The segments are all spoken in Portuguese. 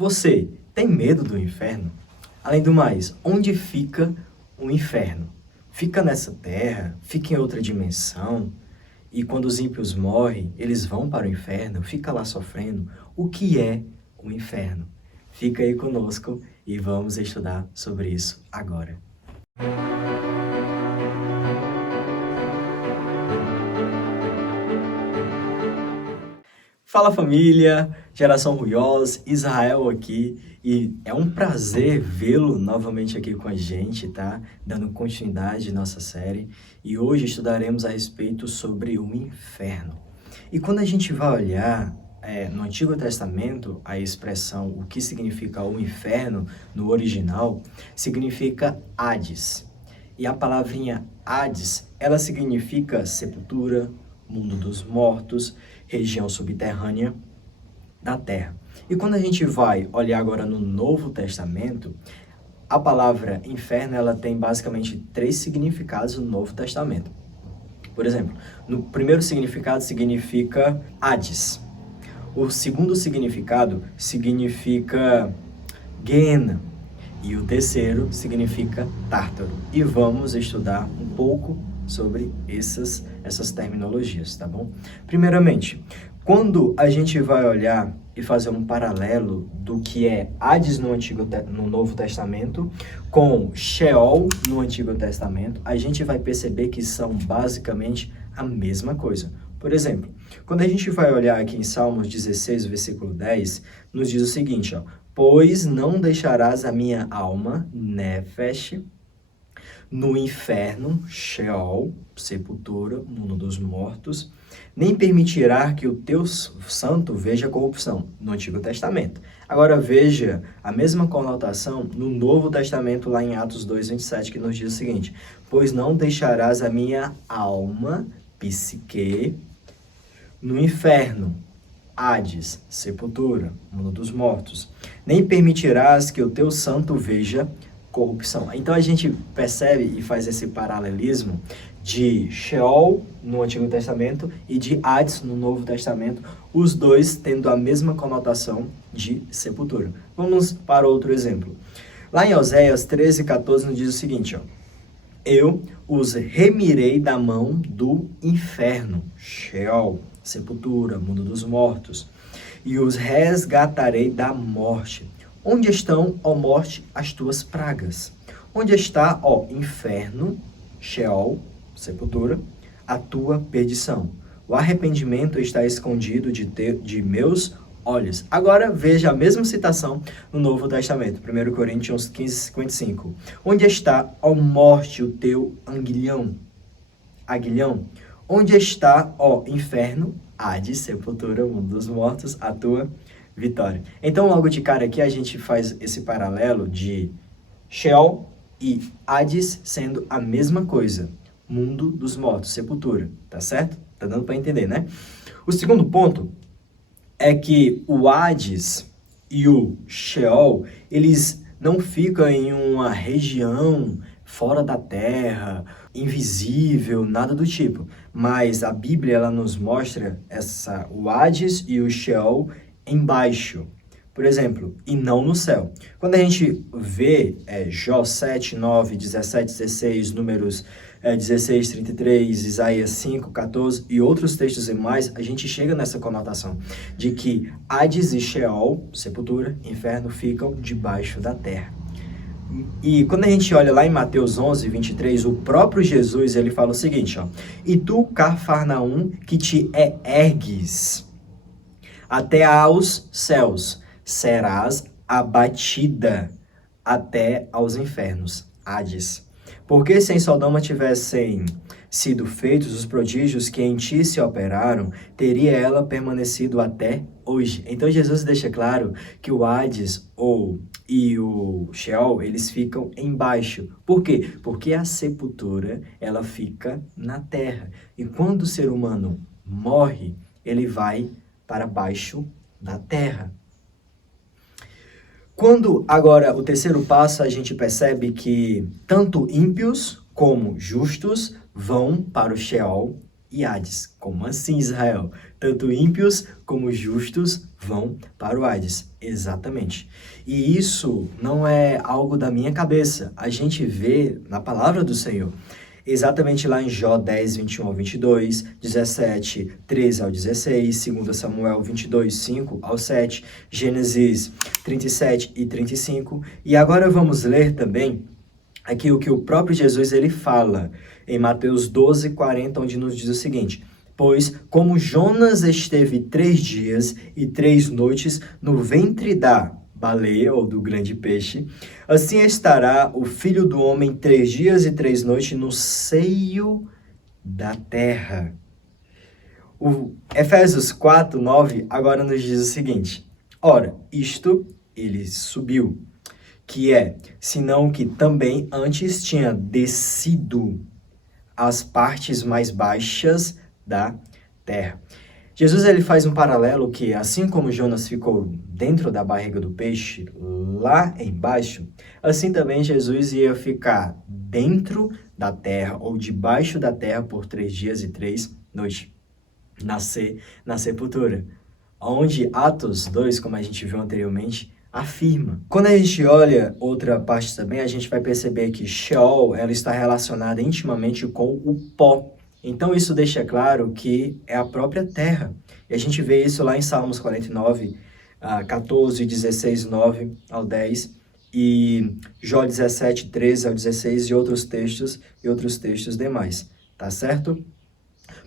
Você tem medo do inferno? Além do mais, onde fica o inferno? Fica nessa terra? Fica em outra dimensão? E quando os ímpios morrem, eles vão para o inferno? Fica lá sofrendo? O que é o inferno? Fica aí conosco e vamos estudar sobre isso agora. Fala família, Geração Ruiós, Israel aqui, e é um prazer vê-lo novamente aqui com a gente, tá? Dando continuidade à nossa série, e hoje estudaremos a respeito sobre o inferno. E quando a gente vai olhar no Antigo Testamento, a expressão o que significa o inferno no original, significa Hades. E a palavrinha Hades, ela significa sepultura, mundo dos mortos, região subterrânea da terra. E quando a gente vai olhar agora no Novo Testamento, a palavra inferno, ela tem basicamente 3 significados no Novo Testamento. Por exemplo, no primeiro significado significa Hades. O segundo significado significa Guiena. E o terceiro significa Tártaro. E vamos estudar um pouco sobre essas terminologias, tá bom? Primeiramente, quando a gente vai olhar e fazer um paralelo do que é Hades no Novo Testamento com Sheol no Antigo Testamento, a gente vai perceber que são basicamente a mesma coisa. Por exemplo, quando a gente vai olhar aqui em Salmos 16, versículo 10, nos diz o seguinte, ó: pois não deixarás a minha alma, Nefesh, no inferno, Sheol, sepultura, mundo dos mortos, nem permitirá que o teu santo veja corrupção, no Antigo Testamento. Agora veja a mesma conotação no Novo Testamento, lá em Atos 2:27, que nos diz o seguinte: pois não deixarás a minha alma, psique, no inferno, Hades, sepultura, mundo dos mortos, nem permitirás que o teu santo veja corrupção. Então a gente percebe e faz esse paralelismo de Sheol no Antigo Testamento e de Hades no Novo Testamento, os dois tendo a mesma conotação de sepultura. Vamos para outro exemplo. Lá em Oséias 13:14 nos diz o seguinte, ó: eu os remirei da mão do inferno, Sheol, sepultura, mundo dos mortos, e os resgatarei da morte. Onde estão, ó morte, as tuas pragas? Onde está, ó inferno, Sheol, sepultura, a tua perdição? O arrependimento está escondido de meus olhos. Agora veja a mesma citação no Novo Testamento, 1 Coríntios 15:55. Onde está, ó morte, o teu aguilhão? Onde está, ó inferno, Hades, sepultura, mundo dos mortos, a tua vitória? Então, logo de cara aqui, a gente faz esse paralelo de Sheol e Hades sendo a mesma coisa. Mundo dos mortos, sepultura, tá certo? Tá dando para entender, né? O segundo ponto é que o Hades e o Sheol, eles não ficam em uma região fora da terra, invisível, nada do tipo. Mas a Bíblia, ela nos mostra o Hades e o Sheol embaixo, por exemplo, e não no céu. Quando a gente vê Jó 7, 9, 17, 16, Números 16, 33, Isaías 5, 14 e outros textos e mais, a gente chega nessa conotação de que Hades e Sheol, sepultura, inferno, ficam debaixo da terra. E quando a gente olha lá em Mateus 11, 23, o próprio Jesus, ele fala o seguinte, ó: e tu, Cafarnaum, que te ergues até aos céus, serás abatida até aos infernos, Hades. Porque se em Sodoma tivessem sido feitos os prodígios que em ti se operaram, teria ela permanecido até hoje. Então Jesus deixa claro que o Hades e o Sheol, eles ficam embaixo. Por quê? Porque a sepultura, ela fica na terra. E quando o ser humano morre, ele vai para baixo da terra. Quando agora o terceiro passo, a gente percebe que tanto ímpios como justos vão para o Sheol e Hades. Como assim, Israel? Tanto ímpios como justos vão para o Hades. Exatamente. E isso não é algo da minha cabeça. A gente vê na palavra do Senhor. Exatamente lá em Jó 10, 21 ao 22, 17, 13 ao 16, 2 Samuel 22, 5 ao 7, Gênesis 37 e 35. E agora vamos ler também aqui o que o próprio Jesus ele fala em Mateus 12, 40, onde nos diz o seguinte: pois como Jonas esteve 3 dias e 3 noites no ventre da baleia ou do grande peixe, assim estará o Filho do Homem 3 dias e 3 noites no seio da terra. O Efésios 4, 9 agora nos diz o seguinte: ora, isto ele subiu, que é, senão que também antes tinha descido às partes mais baixas da terra. Jesus ele faz um paralelo que, assim como Jonas ficou dentro da barriga do peixe, lá embaixo, assim também Jesus ia ficar dentro da terra ou debaixo da terra por 3 dias e 3 noites. Nascer na sepultura. Onde Atos 2, como a gente viu anteriormente, afirma. Quando a gente olha outra parte também, a gente vai perceber que Sheol ela está relacionada intimamente com o pó. Então isso deixa claro que é a própria terra. E a gente vê isso lá em Salmos 49, 14, 16, 9 ao 10, e Jó 17, 13 ao 16 e outros textos demais, tá certo?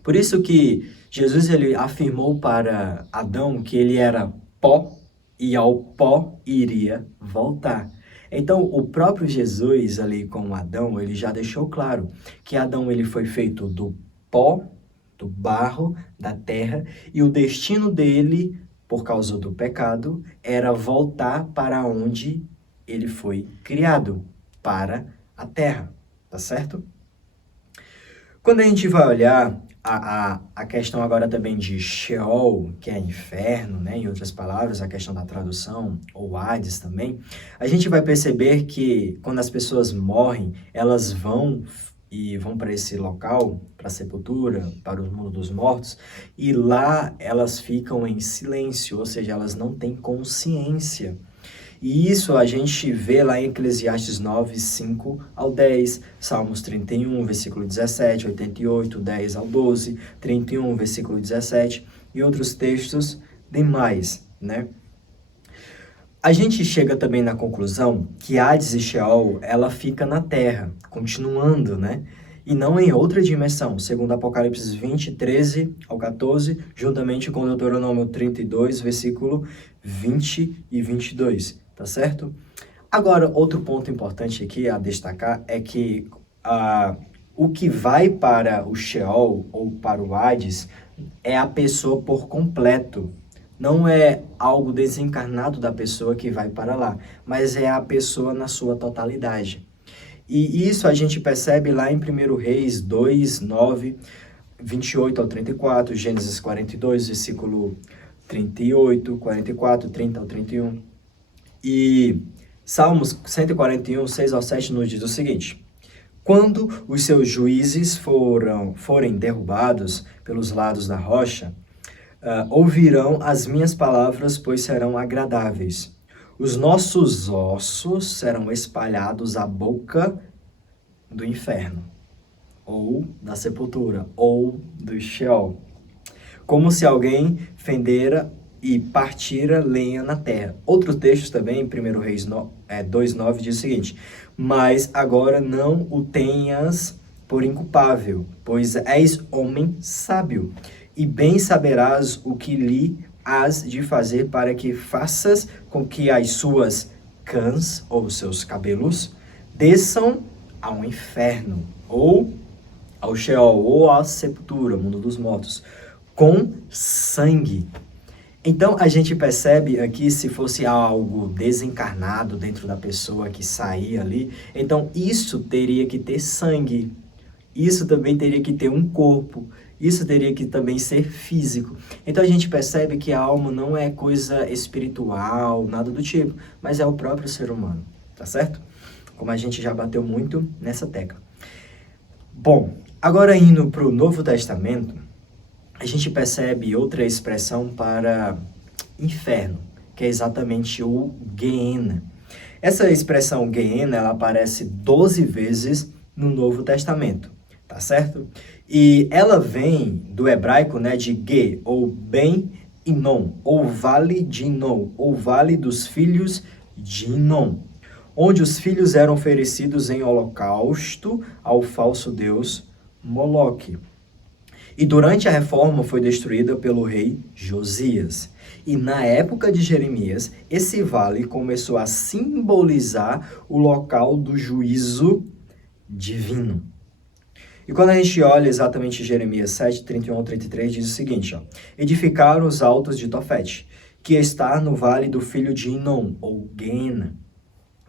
Por isso que Jesus ele afirmou para Adão que ele era pó e ao pó iria voltar. Então, o próprio Jesus ali com Adão, ele já deixou claro que Adão ele foi feito do pó, do barro, da terra, e o destino dele, por causa do pecado, era voltar para onde ele foi criado, para a terra, tá certo? Quando a gente vai olhar a questão agora também de Sheol, que é inferno, né? Em outras palavras, a questão da tradução, ou Hades também, a gente vai perceber que quando as pessoas morrem, elas vão para esse local, para a sepultura, para o mundo dos mortos, e lá elas ficam em silêncio, ou seja, elas não têm consciência. E isso a gente vê lá em Eclesiastes 9, 5 ao 10, Salmos 31, versículo 17, 88, 10 ao 12, 31, versículo 17 e outros textos demais, né? A gente chega também na conclusão que Hades e Sheol, ela fica na terra, continuando, né? E não em outra dimensão, segundo Apocalipse 20, 13 ao 14, juntamente com Deuteronômio 32, versículo 20 e 22. Tá certo? Agora, outro ponto importante aqui a destacar é que o que vai para o Sheol ou para o Hades é a pessoa por completo. Não é algo desencarnado da pessoa que vai para lá, mas é a pessoa na sua totalidade. E isso a gente percebe lá em 1 Reis 2, 9, 28 ao 34, Gênesis 42, versículo 38, 44, 30 ao 31. E Salmos 141, 6 ao 7 nos diz o seguinte: quando os seus juízes forem derrubados pelos lados da rocha, ouvirão as minhas palavras, pois serão agradáveis. Os nossos ossos serão espalhados à boca do inferno, ou da sepultura, ou do Sheol, como se alguém fendera e partira lenha na terra. Outro texto também, em 1 Reis 2,9, diz o seguinte: mas agora não o tenhas por inculpável, pois és homem sábio, e bem saberás o que lhe has de fazer para que faças com que as suas cãs, ou seus cabelos, desçam ao inferno, ou ao Sheol, ou à sepultura, mundo dos mortos, com sangue. Então, a gente percebe aqui, se fosse algo desencarnado dentro da pessoa que saía ali, então isso teria que ter sangue, isso também teria que ter um corpo, isso teria que também ser físico. Então, a gente percebe que a alma não é coisa espiritual, nada do tipo, mas é o próprio ser humano, tá certo? Como a gente já bateu muito nessa tecla. Bom, Agora, indo para o Novo Testamento, a gente percebe outra expressão para inferno, que é exatamente o Gehenna. Essa expressão Gehenna, ela aparece 12 vezes no Novo Testamento, tá certo? E ela vem do hebraico, né, de Ge, ou Ben Inom, ou Vale de Inom, ou Vale dos Filhos de Inom, onde os filhos eram oferecidos em holocausto ao falso deus Moloque. E durante a reforma foi destruída pelo rei Josias. E na época de Jeremias, esse vale começou a simbolizar o local do juízo divino. E quando a gente olha exatamente Jeremias 7, 31 ao 33, diz o seguinte, ó, edificaram os altos de Tofete, que está no vale do filho de Inom, ou Gehenna,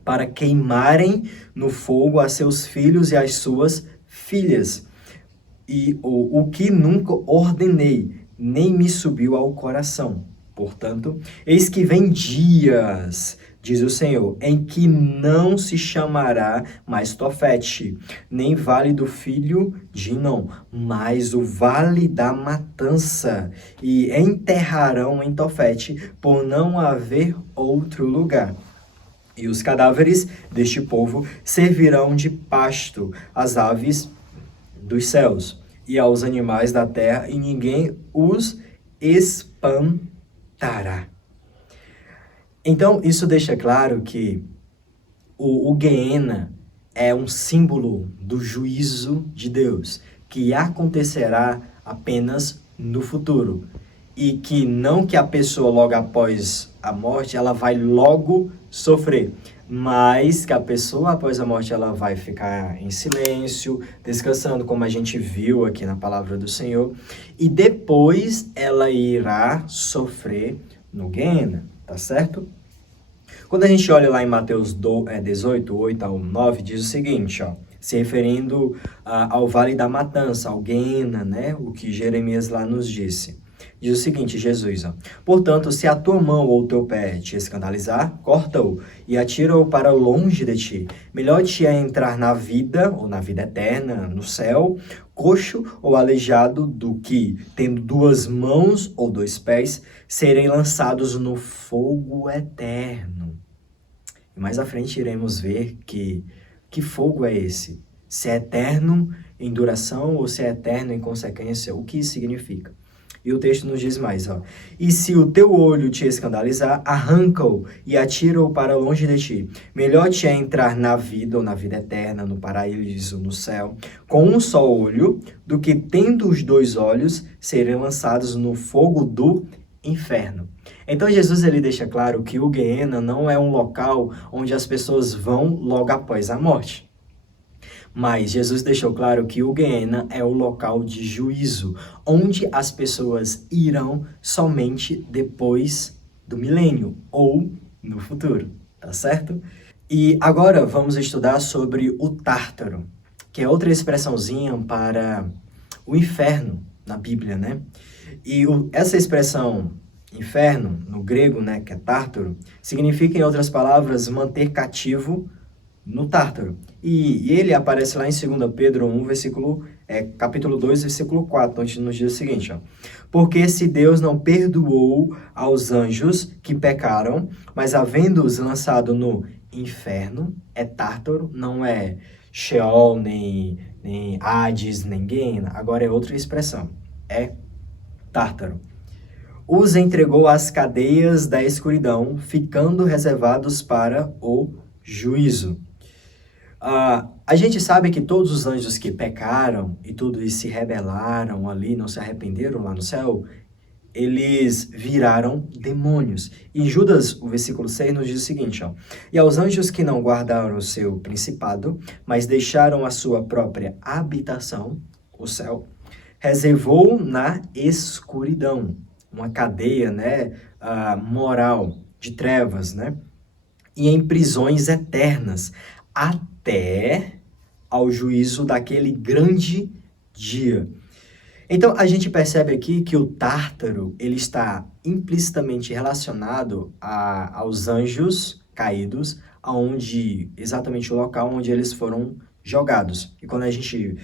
para queimarem no fogo a seus filhos e as suas filhas, e o que nunca ordenei, nem me subiu ao coração. Portanto, eis que vem dias, diz o Senhor, em que não se chamará mais Tofete, nem vale do filho de Inom, mas o vale da matança, e enterrarão em Tofete, por não haver outro lugar. E os cadáveres deste povo servirão de pasto às aves dos céus e aos animais da terra, e ninguém os espantará. Então, isso deixa claro que o Gehenna é um símbolo do juízo de Deus, que acontecerá apenas no futuro. E que não que a pessoa logo após a morte, ela vai logo sofrer, mas que a pessoa após a morte, ela vai ficar em silêncio, descansando, como a gente viu aqui na palavra do Senhor, e depois ela irá sofrer no Gehenna, tá certo? Quando a gente olha lá em Mateus 18, 8 ao 9, diz o seguinte, ó, se referindo ao Vale da Matança, ao Gehenna, né, o que Jeremias lá nos disse. Diz o seguinte, Jesus, ó, portanto, se a tua mão ou o teu pé te escandalizar, corta-o e atira-o para longe de ti. Melhor te é entrar na vida, ou na vida eterna, no céu, coxo ou aleijado, do que, tendo duas mãos ou dois pés, serem lançados no fogo eterno. E mais à frente iremos ver que fogo é esse? Se é eterno em duração ou se é eterno em consequência, o que isso significa? E o texto nos diz mais, ó. E se o teu olho te escandalizar, arranca-o e atira-o para longe de ti. Melhor te é entrar na vida ou na vida eterna, no paraíso, no céu, com um só olho, do que tendo os dois olhos, serem lançados no fogo do inferno. Então Jesus ele deixa claro que o Gehenna não é um local onde as pessoas vão logo após a morte. Mas Jesus deixou claro que o Gehenna é o local de juízo, onde as pessoas irão somente depois do milênio ou no futuro, tá certo? E agora vamos estudar sobre o Tártaro, que é outra expressãozinha para o inferno na Bíblia, né? E essa expressão inferno, no grego, né, que é Tártaro, significa, em outras palavras, manter cativo no Tártaro. E ele aparece lá em 2 Pedro 1, capítulo 2, versículo 4, onde nos diz o seguinte, ó, porque se Deus não perdoou aos anjos que pecaram, mas havendo-os lançado no inferno, é Tártaro, não é Sheol, nem Hades, nem Gehenna, agora é outra expressão, é Tártaro. Os entregou às cadeias da escuridão, ficando reservados para o juízo. A gente sabe que todos os anjos que pecaram e tudo e se rebelaram ali, não se arrependeram lá no céu, eles viraram demônios. Em Judas, o versículo 6 nos diz o seguinte, ó, e aos anjos que não guardaram o seu principado, mas deixaram a sua própria habitação, o céu, reservou na escuridão, uma cadeia, né, moral, de trevas, né, e em prisões eternas, até ao juízo daquele grande dia. Então, a gente percebe aqui que o Tártaro, ele está implicitamente relacionado aos anjos caídos, exatamente o local onde eles foram jogados. E quando a gente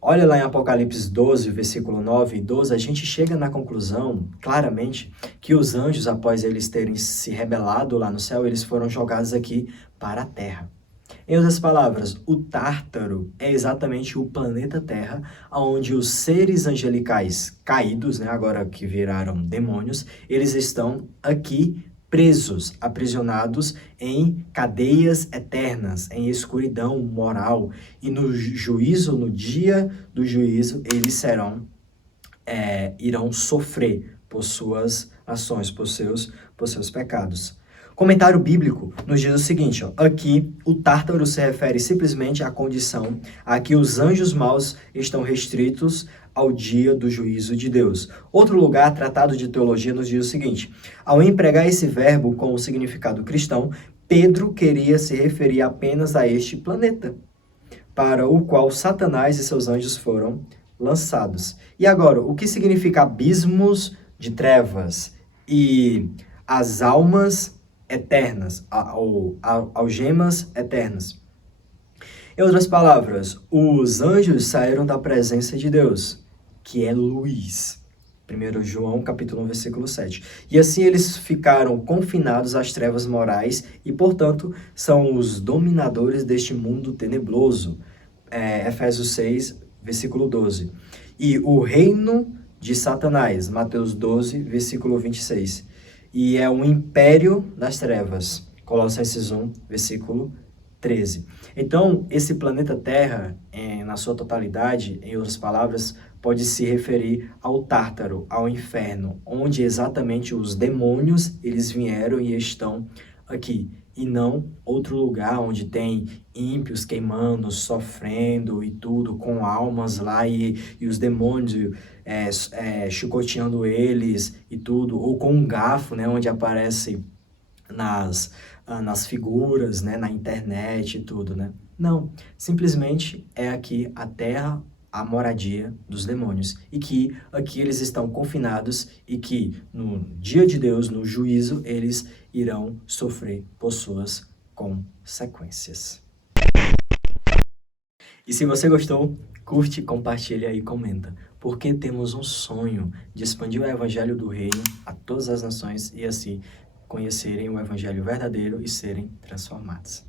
olha lá em Apocalipse 12, versículo 9 e 12, a gente chega na conclusão, claramente, que os anjos, após eles terem se rebelado lá no céu, eles foram jogados aqui para a terra. Em outras palavras, o Tártaro é exatamente o planeta Terra, onde os seres angelicais caídos, né, agora que viraram demônios, eles estão aqui presos, aprisionados em cadeias eternas, em escuridão moral. E no juízo, no dia do juízo, eles irão sofrer por suas ações, por seus pecados. Comentário bíblico nos diz o seguinte, ó, aqui o Tártaro se refere simplesmente à condição a que os anjos maus estão restritos ao dia do juízo de Deus. Outro lugar, tratado de teologia, nos diz o seguinte, ao empregar esse verbo com o significado cristão, Pedro queria se referir apenas a este planeta, para o qual Satanás e seus anjos foram lançados. E agora, o que significa abismos de trevas e as almas eternas, ou algemas eternas? Em outras palavras, os anjos saíram da presença de Deus, que é luz. 1 João, capítulo 1, versículo 7. E assim eles ficaram confinados às trevas morais e, portanto, são os dominadores deste mundo tenebroso. Efésios 6, versículo 12. E o reino de Satanás, Mateus 12, versículo 26. E é o império das trevas, Colossenses 1, versículo 13. Então, esse planeta Terra, na sua totalidade, em outras palavras, pode se referir ao Tártaro, ao inferno, onde exatamente os demônios, eles vieram e estão aqui, e não outro lugar onde tem ímpios queimando, sofrendo e tudo, com almas lá, e os demônios chicoteando eles e tudo, ou com um garfo, né, onde aparece nas figuras, né, na internet e tudo, né? Não, simplesmente é aqui a terra, a moradia dos demônios, e que aqui eles estão confinados e que no dia de Deus, no juízo, eles irão sofrer por suas consequências. E se você gostou, curte, compartilha e comenta, porque temos um sonho de expandir o evangelho do reino a todas as nações e assim conhecerem o evangelho verdadeiro e serem transformados.